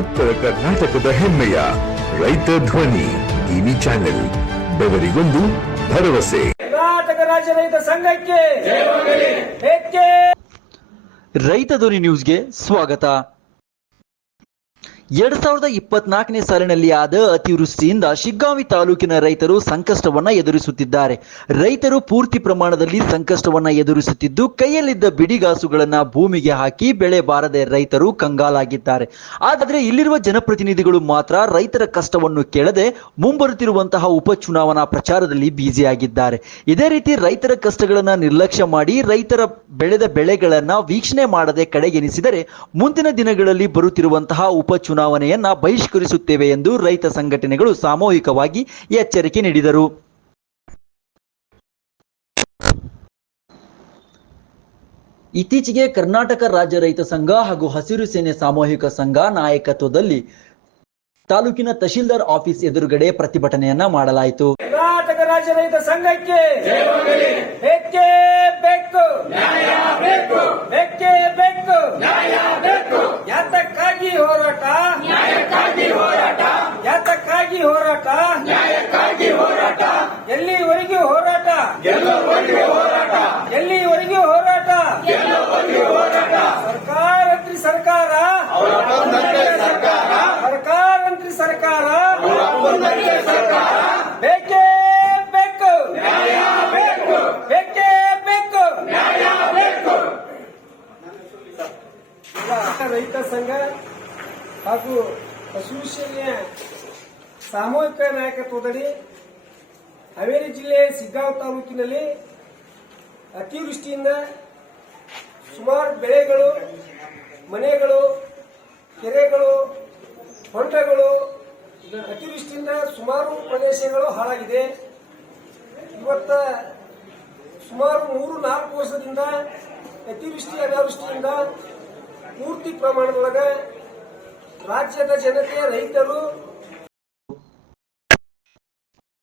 ಉತ್ತರ ಕರ್ನಾಟಕದ ಹೆಮ್ಮೆಯ ರೈತ ಧ್ವನಿ ಟಿವಿ ಚಾನೆಲ್ ಬೆವರಿಗೊಂದು ಭರವಸೆ. ಕರ್ನಾಟಕ ರಾಜ್ಯ ರೈತ ಸಂಘಕ್ಕೆ ರೈತ ಧ್ವನಿ ನ್ಯೂಸ್ಗೆ ಸ್ವಾಗತ. ಎರಡ್ ಸಾವಿರದ ಇಪ್ಪತ್ನಾಲ್ಕನೇ ಸಾಲಿನಲ್ಲಿ ಆದ ಅತಿವೃಷ್ಟಿಯಿಂದ ಶಿಗ್ಗಾಂವಿ ತಾಲೂಕಿನ ರೈತರು ಸಂಕಷ್ಟವನ್ನ ಎದುರಿಸುತ್ತಿದ್ದಾರೆ. ರೈತರು ಪೂರ್ತಿ ಪ್ರಮಾಣದಲ್ಲಿ ಸಂಕಷ್ಟವನ್ನ ಎದುರಿಸುತ್ತಿದ್ದು, ಕೈಯಲ್ಲಿದ್ದ ಬಿಡಿಗಾಸುಗಳನ್ನ ಭೂಮಿಗೆ ಹಾಕಿ ಬೆಳೆ ಬಾರದೆ ರೈತರು ಕಂಗಾಲಾಗಿದ್ದಾರೆ. ಆದರೆ ಇಲ್ಲಿರುವ ಜನಪ್ರತಿನಿಧಿಗಳು ಮಾತ್ರ ರೈತರ ಕಷ್ಟವನ್ನು ಕೇಳದೆ ಮುಂಬರುತ್ತಿರುವಂತಹ ಉಪಚುನಾವಣಾ ಪ್ರಚಾರದಲ್ಲಿ ಬ್ಯುಸಿಯಾಗಿದ್ದಾರೆ. ಇದೇ ರೀತಿ ರೈತರ ಕಷ್ಟಗಳನ್ನ ನಿರ್ಲಕ್ಷ್ಯ ಮಾಡಿ ರೈತರ ಬೆಳೆದ ಬೆಳೆಗಳನ್ನ ವೀಕ್ಷಣೆ ಮಾಡದೆ ಕಡೆಗೆನಿಸಿದರೆ ಮುಂದಿನ ದಿನಗಳಲ್ಲಿ ಬರುತ್ತಿರುವಂತಹ ಉಪಚುನಾವಣೆಯನ್ನ ಬಹಿಷ್ಕರಿಸುತ್ತೇವೆ ಎಂದು ರೈತ ಸಂಘಟನೆಗಳು ಸಾಮೂಹಿಕವಾಗಿ ಎಚ್ಚರಿಕೆ ನೀಡಿದರು. ಇತ್ತೀಚೆಗೆ ಕರ್ನಾಟಕ ರಾಜ್ಯ ರೈತ ಸಂಘ ಹಾಗೂ ಹಸಿರು ಸೇನೆ ಸಾಮೂಹಿಕ ಸಂಘ ನಾಯಕತ್ವದಲ್ಲಿ ತಾಲೂಕಿನ ತಹಶೀಲ್ದಾರ್ ಆಫೀಸ್ ಎದುರುಗಡೆ ಪ್ರತಿಭಟನೆಯನ್ನ ಮಾಡಲಾಯಿತು. ರಾಜ್ಯ ರೈತ ಸಂಘಕ್ಕೆ ಬೇಕೇ ಬೇಕು. ನ್ಯಾಯ ಬೇಕು. ಯಾತಕ್ಕಾಗಿ ಹೋರಾಟ? ಯಾತಕ್ಕಾಗಿ ಹೋರಾಟ? ನ್ಯಾಯಕ್ಕಾಗಿ ಹೋರಾಟ. ಎಲ್ಲಿವರೆಗೂ ಹೋರಾಟ? ಹೋರಾಟ. ಎಲ್ಲಿವರೆಗೂ ಹೋರಾಟ? ಹೋರಾಟ. ಸರ್ಕಾರ? ಸರ್ಕಾರ. ಸರ್ಕಾರ? ಮಂತ್ರಿ ಸರ್ಕಾರ ಬೇಕೇ ಬೇಕು ನ್ಯಾಯ ಬೇಕು ಬೇಕೇ ಬೇಕು ನ್ಯಾಯ ಬೇಕು ರೈತ ಸಂಘ ಹಾಗೂ ಸೇನೆಯ ಸಾಮೂಹಿಕ ನಾಯಕತ್ವದಲ್ಲಿ ಹಾವೇರಿ ಜಿಲ್ಲೆ ಸಿಗ್ಗಾಂವ್ ತಾಲೂಕಿನಲ್ಲಿ ಅತಿವೃಷ್ಟಿಯಿಂದ ಸುಮಾರು ಬೆಳೆಗಳು, ಮನೆಗಳು, ಕೆರೆಗಳು, ಹೊಂಡಗಳು, ಅತಿವೃಷ್ಟಿಯಿಂದ ಸುಮಾರು ಪ್ರದೇಶಗಳು ಹಾಳಾಗಿದೆ. ಇವತ್ತ ಸುಮಾರು ಮೂರು ನಾಲ್ಕು ವರ್ಷದಿಂದ ಅತಿವೃಷ್ಟಿ ಅನಾವೃಷ್ಟಿಯಿಂದ ಪೂರ್ತಿ ಪ್ರಮಾಣದೊಳಗೆ ರಾಜ್ಯದ ಜನತೆ ರೈತರು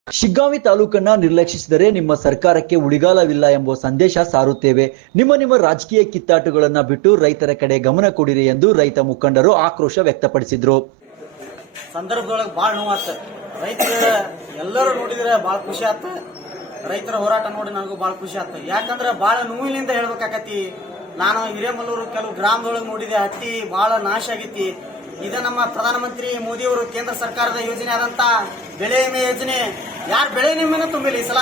ಶಿಗ್ಗಾಂವಿ ತಾಲೂಕನ್ನ ನಿರ್ಲಕ್ಷಿಸಿದರೆ ನಿಮ್ಮ ಸರ್ಕಾರಕ್ಕೆ ಉಳಿಗಾಲವಿಲ್ಲ ಎಂಬ ಸಂದೇಶ ಸಾರುತ್ತೇವೆ. ನಿಮ್ಮ ನಿಮ್ಮ ರಾಜಕೀಯ ಕಿತ್ತಾಟುಗಳನ್ನ ಬಿಟ್ಟು ರೈತರ ಕಡೆ ಗಮನ ಕೊಡಿರಿ ಎಂದು ರೈತ ಮುಖಂಡರು ಆಕ್ರೋಶ ವ್ಯಕ್ತಪಡಿಸಿದ್ರು. ಸಂದರ್ಭದೊಳಗೆ ಭಾಳ ನೋವಾತ ರೈತರ ಎಲ್ಲರೂ ನೋಡಿದ್ರೆ ಭಾಳ ಖುಷಿ ಆತ. ರೈತರ ಹೋರಾಟ ನೋಡಿ ನನಗೂ ಭಾಳ ಖುಷಿ ಆತ. ಯಾಕಂದ್ರೆ ಭಾಳ ನೋವಿನಿಂದ ಹೇಳ್ಬೇಕಾಕತಿ ನಾನು ಹಿರೇಮಲ್ಲೂರು ಕೆಲವು ಗ್ರಾಮದೊಳಗೆ ನೋಡಿದೆ ಹತ್ತಿ ಭಾಳ ನಾಶ ಆಗೈತಿ. ಇದು ನಮ್ಮ ಪ್ರಧಾನಮಂತ್ರಿ ಮೋದಿಯವರು ಕೇಂದ್ರ ಸರ್ಕಾರದ ಯೋಜನೆ ಆದಂತ ಬೆಳೆ ವಿಮೆ ಯೋಜನೆ. ಯಾರು ಬೆಳೆ ವಿಮೆನೂ ತುಂಬಿಲ್ಲ ಈ ಸಲ?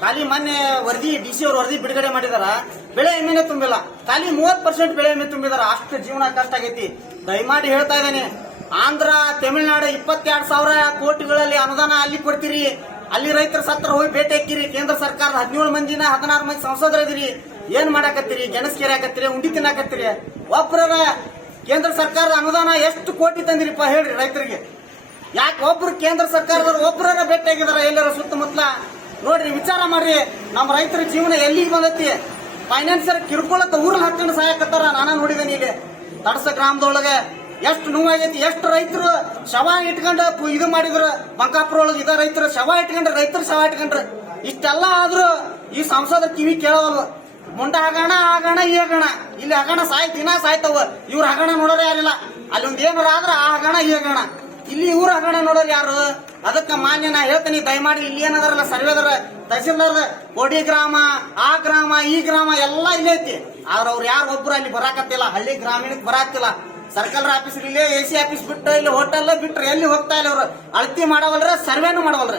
ಖಾಲಿ ಮೊನ್ನೆ ವರದಿ, ಡಿ ಸಿ ಅವರು ವರದಿ ಬಿಡುಗಡೆ ಮಾಡಿದಾರ. ಬೆಳೆ ವಿಮೆನೇ ತುಂಬಿಲ್ಲ. ಖಾಲಿ ಮೂವತ್ ಪರ್ಸೆಂಟ್ ಬೆಳೆ ವಿಮೆ ತುಂಬಿದಾರ. ಅಷ್ಟು ಜೀವನ ಕಷ್ಟ ಆಗೈತಿ. ದಯಮಾಡಿ ಹೇಳ್ತಾ ಇದ್ದೇನೆ. ಆಂಧ್ರ, ತಮಿಳುನಾಡು ಇಪ್ಪತ್ತೆರಡು ಸಾವಿರ ಕೋಟಿಗಳಲ್ಲಿ ಅನುದಾನ ಅಲ್ಲಿ ಕೊಡ್ತೀರಿ. ಅಲ್ಲಿ ರೈತರ ಸತ್ರ ಹೋಗಿ ಭೇಟಿ ಹಾಕಿರಿ ಕೇಂದ್ರ ಸರ್ಕಾರದ ಹದಿನೇಳು ಮಂದಿನ ಹದಿನಾರು ಮಂದಿ ಸಂಸದರಿದಿರಿ ಏನ್ ಮಾಡಾಕತ್ತೀರಿ? ಗೆಣಸ್ ಹಾಕತ್ತೀರಿ? ಉಂಡಿ ತಿನ್ನಾಕತ್ತೀರಿ? ಒಬ್ಬರ ಕೇಂದ್ರ ಸರ್ಕಾರದ ಅನುದಾನ ಎಷ್ಟು ಕೋಟಿ ತಂದಿರಿಪ್ಪ ಹೇಳ್ರಿ ರೈತರಿಗೆ. ಯಾಕೆ ಒಬ್ರು ಕೇಂದ್ರ ಸರ್ಕಾರದವ್ರು ಒಬ್ಬರನ್ನ ಭೇಟಿಯಾಗಿದಾರ ಎಲ್ಲರ ಸುತ್ತಮುತ್ತಲ? ನೋಡ್ರಿ, ವಿಚಾರ ಮಾಡ್ರಿ. ನಮ್ಮ ರೈತರ ಜೀವನ ಎಲ್ಲಿಗೆ ಬಂದೈತಿ? ಫೈನಾನ್ಸಿಯರ್ ಕಿರ್ಕೊಳಕ ಊರಲ್ಲಿ ಹಾಕೊಂಡು ಸಹಾಯಕತ್ತಾರ ನಾನು ನೋಡಿದೇನಿ ಇಲ್ಲಿ. ತಡಸ ಗ್ರಾಮದೊಳಗೆ ಎಷ್ಟು ನೋವಾಗೈತಿ, ಎಷ್ಟು ರೈತರು ಶವ ಇಟ್ಕೊಂಡು ಇದು ಮಾಡಿದ್ರು. ಬಂಕಾಪುರ ಒಳಗೆ ಇದ ರೈತರು ಶವ ಇಟ್ಕೊಂಡ್ರೆ, ರೈತರು ಶವ ಇಟ್ಕೊಂಡ್ರೆ. ಇಷ್ಟೆಲ್ಲ ಆದ್ರೂ ಈ ಸಂಸದ ಕಿವಿ ಕೇಳವಲ್ವ ಮುಂಡ ಆಗಣ ಈ ಹಗಣ. ಇಲ್ಲಿ ಹಗಣ ಸಾಯ್ ದಿನ ಸಾಯ್ತವ. ಇವ್ರ ಹಗಣ ನೋಡೋರು ಯಾರಿಲ್ಲ. ಅಲ್ಲಿ ಒಂದ್ ಏನಾರ ಆದ್ರ ಆ ಹಗಣ, ಈ ಹಗಣ. ಇಲ್ಲಿ ಇವ್ರ ಹಗಣ ನೋಡೋರು ಯಾರು? ಅದಕ್ಕ ಮಾನ್ಯ ನಾ ಹೇಳ್ತೀನಿ, ದಯಮಾಡಿ ಇಲ್ಲಿ ಏನದಾರಲ್ಲ, ಸರ್ವೇದರ, ತಹಸೀಲ್ದಾರ್, ಕೋಡಿ ಗ್ರಾಮ, ಆ ಗ್ರಾಮ, ಈ ಗ್ರಾಮ ಎಲ್ಲ ಇಲ್ಲೇ ಐತಿ. ಆದ್ರ ಅವ್ರು ಯಾರು ಒಬ್ರು ಅಲ್ಲಿ ಬರಾಕತ್ತಿಲ್ಲ, ಹಳ್ಳಿ ಗ್ರಾಮೀಣಕ್ಕೆ ಬರಾಕ್ತಿಲ್ಲ ಸರ್ಕಲ್ ಆಫೀಸ್ ಇಲ್ಲೇ, ಎ ಸಿ ಆಫೀಸ್ ಬಿಟ್ಟು ಇಲ್ಲಿ ಹೋಟೆಲ್ ಬಿಟ್ರೆ ಎಲ್ಲಿ ಹೋಗ್ತಾ ಇಲ್ಲ ಅವ್ರು? ಅಳತಿ ಮಾಡವಲ್ರ, ಸರ್ವೇನು ಮಾಡವಲ್ರ?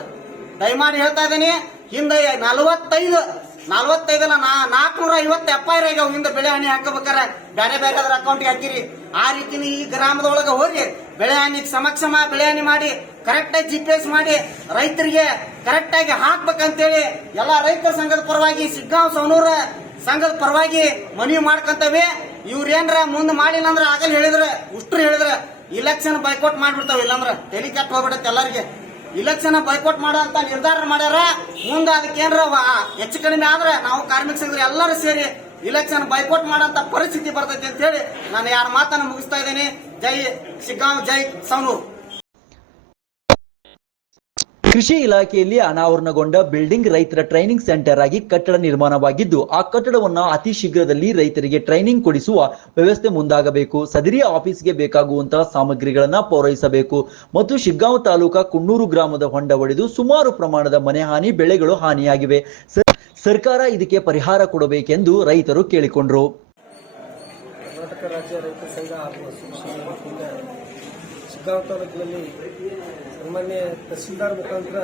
ದಯಮಾಡಿ ಹೇಳ್ತಾ ಇದ್ದೀನಿ, ಹಿಂದೆ ನಲವತ್ತೈದು ನಲವತ್ತೈದಲ್ಲ ನಾ ನಾಲ್ಕನೂರ ಐವತ್ತು ಎಪ್ಪಾಯಿರ ಈಗ ಹಿಂದೆ ಬೆಳೆ ಹಾನಿ ಹಾಕಬೇಕಾರೆ ಬೇರೆ ಬೇರೆ ಅದ್ರ ಅಕೌಂಟ್ಗೆ ಹಾಕಿರಿ. ಆ ರೀತಿನಿ ಈ ಗ್ರಾಮದೊಳಗೆ ಹೋಗಿ ಬೆಳೆ ಹಾನಿಗೆ ಸಮಕ್ಷಮ ಬೆಳೆ ಹಾನಿ ಮಾಡಿ ಕರೆಕ್ಟ್ ಆಗಿ ಜಿ ಪಿ ಮಾಡಿ, ರೈತರಿಗೆ ಕರೆಕ್ಟ್ ಆಗಿ ಹಾಕ್ಬೇಕಂತೇಳಿ ಎಲ್ಲಾ ರೈತ ಸಂಘದ ಪರವಾಗಿ, ಸಿಗ್ಗಾಂವ್ ಸೌನೂರ ಸಂಘದ ಪರವಾಗಿ ಮನವಿ ಮಾಡ್ಕಂತವೆ. ಇವ್ರೇನ್ರ ಮುಂದೆ ಮಾಡಿಲ್ಲ ಅಂದ್ರೆ ಆಗಲ್ ಹೇಳಿದ್ರೆ, ಉಷ್ಟ್ರು ಹೇಳಿದ್ರೆ ಇಲೆಕ್ಷನ್ ಬೈಕೌಟ್ ಮಾಡ್ಬಿಡ್ತಾವ ಇಲ್ಲಾಂದ್ರೆ ಟೆಲಿಕಾಟ್ ಹೋಗ್ಬಿಡತ್ತೆ ಎಲ್ಲರಿಗೆ. ಇಲೆಕ್ಷನ್ ಬೈಕೋಟ್ ಮಾಡೋ ಅಂತ ನಿರ್ಧಾರ ಮಾಡ್ಯಾರ. ಮುಂದೆ ಅದಕ್ಕೇನ್ರ ಹೆಚ್ಚು ಕಡಿಮೆ ಆದ್ರೆ ನಾವು ಕಾರ್ಮಿಕ ಸಂಘದ ಎಲ್ಲರೂ ಸೇರಿ ಇಲೆಕ್ಷನ್ ಬೈಕೋಟ್ ಮಾಡಂತ ಪರಿಸ್ಥಿತಿ ಬರ್ತೈತಿ ಅಂತ ಹೇಳಿ ನಾನು ಯಾರ ಮಾತನ್ನು ಮುಗಿಸ್ತಾ ಇದ್ದೀನಿ. ಜೈ ಶಿಗ್ಗಾಂವ್ ಜೈ ಸವನೂರ್ ಕೃಷಿ ಇಲಾಖೆಯಲ್ಲಿ ಅನಾವರಣಗೊಂಡ ಬಿಲ್ಡಿಂಗ್ ರೈತರ ಟ್ರೈನಿಂಗ್ ಸೆಂಟರ್ ಆಗಿ ಕಟ್ಟಡ ನಿರ್ಮಾಣವಾಗಿದ್ದು, ಆ ಕಟ್ಟಡವನ್ನ ಅತಿ ಶೀಘ್ರದಲ್ಲಿ ರೈತರಿಗೆ ಟ್ರೈನಿಂಗ್ ಕೊಡಿಸುವ ವ್ಯವಸ್ಥೆ ಮುಂದಾಗಬೇಕು. ಸದರಿ ಆಫೀಸ್ಗೆ ಬೇಕಾಗುವಂತಹ ಸಾಮಗ್ರಿಗಳನ್ನು ಪೂರೈಸಬೇಕು. ಮತ್ತು ಶಿಗ್ಗಾಂವ್ ತಾಲೂಕಾ ಕುನ್ನೂರು ಗ್ರಾಮದ ಹೊಂಡ ಒಡೆದು ಸುಮಾರು ಪ್ರಮಾಣದ ಮನೆ ಹಾನಿ, ಬೆಳೆಗಳು ಹಾನಿಯಾಗಿವೆ. ಸರ್ಕಾರ ಇದಕ್ಕೆ ಪರಿಹಾರ ಕೊಡಬೇಕೆಂದು ರೈತರು ಕೇಳಿಕೊಂಡ್ರು. ಶಿಗ್ಗಾಂವ್ ತಾಲೂಕಿನಲ್ಲಿ ಸನ್ಮಾನ್ಯ ತಹಸೀಲ್ದಾರ್ ಮುಖಾಂತರ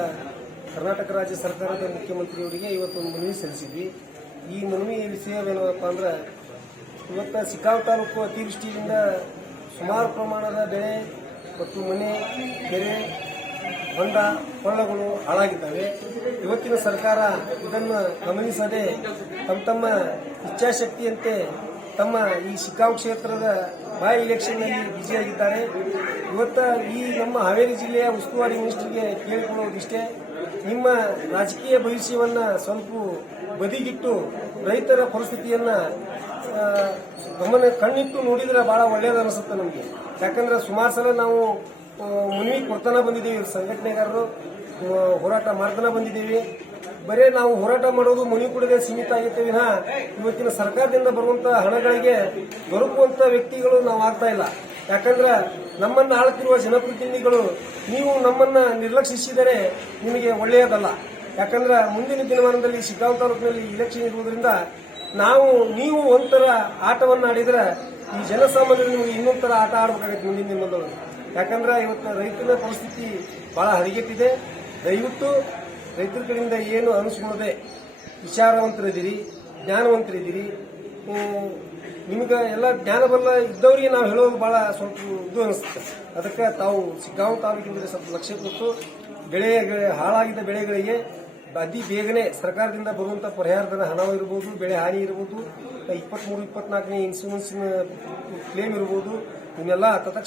ಕರ್ನಾಟಕ ರಾಜ್ಯ ಸರ್ಕಾರದ ಮುಖ್ಯಮಂತ್ರಿಯವರಿಗೆ ಇವತ್ತು ಒಂದು ಮನವಿ ಸಲ್ಲಿಸಿದ್ವಿ. ಈ ಮನವಿ ವಿಷಯವೇನಪ್ಪ ಅಂದ್ರೆ, ಇವತ್ತು ಶಿಗ್ಗಾಂವ್ ತಾಲೂಕು ಅತಿವೃಷ್ಟಿಯಿಂದ ಸುಮಾರು ಪ್ರಮಾಣದ ಬೆಳೆ ಮತ್ತು ಮನೆ, ಕೆರೆ, ಹೊಂಡ, ಕೊಳ್ಳಗಳು ಹಾಳಾಗಿದ್ದಾವೆ. ಇವತ್ತಿನ ಸರ್ಕಾರ ಇದನ್ನು ಗಮನಿಸದೆ ತಮ್ಮ ತಮ್ಮ ಇಚ್ಛಾಶಕ್ತಿಯಂತೆ ತಮ್ಮ ಈ ಶಿಗ್ಗಾಂವ್ ಕ್ಷೇತ್ರದ ಬಾಯ್ ಎಲೆಕ್ಷನ್ನಲ್ಲಿ ಬ್ಯುಸಿಯಾಗಿದ್ದಾರೆ ಇವತ್ತ ಈ ನಮ್ಮ ಹಾವೇರಿ ಜಿಲ್ಲೆಯ ಉಸ್ತುವಾರಿ ಮಿನಿಸ್ಟರ್ಗೆ ಕೇಳಿಕೊಳ್ಳುವುದಿಷ್ಟೇ, ನಿಮ್ಮ ರಾಜಕೀಯ ಭವಿಷ್ಯವನ್ನ ಸ್ವಲ್ಪ ಬದಿಗಿಟ್ಟು ರೈತರ ಪರಿಸ್ಥಿತಿಯನ್ನ ಗಮನ ಕಣ್ಣಿಟ್ಟು ನೋಡಿದ್ರೆ ಬಹಳ ಒಳ್ಳೇದು ಅನಿಸುತ್ತೆ ನಮಗೆ. ಯಾಕಂದ್ರೆ ಸುಮಾರು ಸಲ ನಾವು ಮುನ್ವಿ ಕೊಡ್ತಾನ ಬಂದಿದ್ದೀವಿ, ಸಂಘಟನೆಗಾರರು ಹೋರಾಟ ಮಾಡ್ತಾನ ಬಂದಿದ್ದೀವಿ. ಬರೇ ನಾವು ಹೋರಾಟ ಮಾಡೋದು ಮನಿ ಕುಡಿದೇ ಸೀಮಿತ ಆಗಿತ್ತು ವಿನ ಇವತ್ತಿನ ಸರ್ಕಾರದಿಂದ ಬರುವಂತ ಹಣಗಳಿಗೆ ದೊರಕುವಂತ ವ್ಯಕ್ತಿಗಳು ನಾವು ಆಗ್ತಾ ಇಲ್ಲ. ಯಾಕಂದ್ರೆ ನಮ್ಮನ್ನ ಆಳ್ತಿರುವ ಜನಪ್ರತಿನಿಧಿಗಳು ನೀವು ನಮ್ಮನ್ನ ನಿರ್ಲಕ್ಷಿಸಿದರೆ ನಿಮಗೆ ಒಳ್ಳೆಯದಲ್ಲ. ಯಾಕಂದ್ರೆ ಮುಂದಿನ ದಿನಮಾನದಲ್ಲಿ ಶಿಗ್ಗಾಂವ್ ತಾಲೂಕಿನಲ್ಲಿ ಇಲೆಕ್ಷನ್ ಇರುವುದರಿಂದ ನಾವು, ನೀವು ಒಂಥರ ಆಟವನ್ನ ಆಡಿದ್ರೆ ಈ ಜನಸಾಮಾನ್ಯರು ನಿಮಗೆ ಇನ್ನೊಂಥರ ಆಟ ಆಡಬೇಕಾಗುತ್ತೆ ಮುಂದಿನ ದಿನದೊಳಗೆ ಯಾಕಂದ್ರೆ ಇವತ್ತು ರೈತರ ಪರಿಸ್ಥಿತಿ ಬಹಳ ಹರಿಗೆಟ್ಟಿದೆ ದಯವಿಟ್ಟು ರೈತರ ಕಡೆಯಿಂದ ಏನು ಅನಿಸ್ಕೊಳ್ಳದೆ ವಿಚಾರವಂತರಿದ್ದೀರಿ, ಜ್ಞಾನವಂತರಿದ್ದೀರಿ ನಿಮಗೆ ಎಲ್ಲ ಜ್ಞಾನಬಲ್ಲ ಇದ್ದವರಿಗೆ ನಾವು ಹೇಳೋದು ಭಾಳ ಸ್ವಲ್ಪ ಇದು ಅನಿಸುತ್ತೆ. ಅದಕ್ಕೆ ತಾವು ಸಿಗ್ಗಾಂವ್ ತಾಲೂಕಿನಲ್ಲಿ ಸ್ವಲ್ಪ ಲಕ್ಷ್ಯ ಕೊಟ್ಟು ಬೆಳೆ ಹಾಳಾಗಿದ್ದ ಬೆಳೆಗಳಿಗೆ ಅತಿ ಬೇಗನೆ ಸರ್ಕಾರದಿಂದ ಬರುವಂಥ ಪರಿಹಾರದ ಹಣ ಇರ್ಬೋದು, ಬೆಳೆ ಹಾನಿ ಇರ್ಬೋದು, ಇಪ್ಪತ್ಮೂರು, ಇಪ್ಪತ್ನಾಲ್ಕನೇ ಇನ್ಸೂರೆನ್ಸ್ ಕ್ಲೇಮ್ ಇರ್ಬೋದು, ಇವನ್ನೆಲ್ಲ ತತ್ಕ್ಷಣ